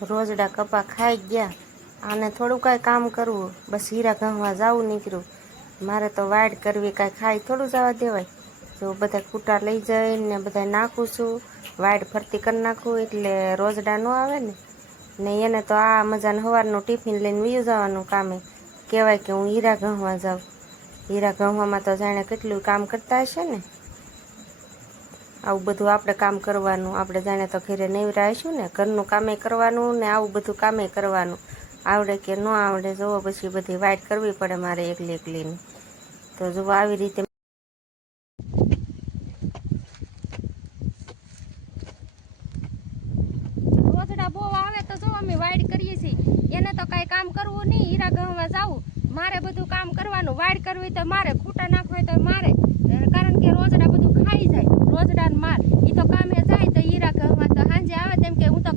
રોજડા કપા ખાઈ ગયા આને થોડું કાંઈ કામ કરવું બસ હીરા ઘઉંમાં જવું નીકળ્યું મારે તો વાડ કરવી કાંઈ ખાઈ થોડું જવા દેવાય જો બધા કૂટા લઈ જઈને બધા નાખું છું વાડ ફરતી કરી નાખું એટલે રોજડા ન આવે ને એને તો આ મજાને સવારનું ટિફિન લઈને વીયું જવાનું કામે કહેવાય કે હું હીરા ઘઉંમાં જાઉં હીરા ઘઉંમાં તો જાણે કેટલું કામ કરતા હશે ને આવું બધું આપણે કામ કરવાનું આપણે જાણે તો ઘરે નવરા હશું ને ઘરનું કામે કરવાનું ને આવું બધું કામે કરવાનું આવડે કે ન આવડે જોવો પછી બધી વાઇટ કરવી પડે મારે એકલી એકલીને તો જુઓ આવી રીતે રોજડા બહુ આવે તો જો અમે વાઇટ કરીએ છીએ એને તો કાંઈ કામ કરવું નહીં હીરા ઘઉંમાં જાવું મારે બધું કામ કરવાનું વાઇટ કરવી તો મારે ખૂટા નાખવા તો મારે કારણ કે રોજડા બધું ખાઈ જાય રોજડા માર એ તો કામે જાય તો હીરા ઘઉંમાં તો સાંજે આવે તેમ કે હું તો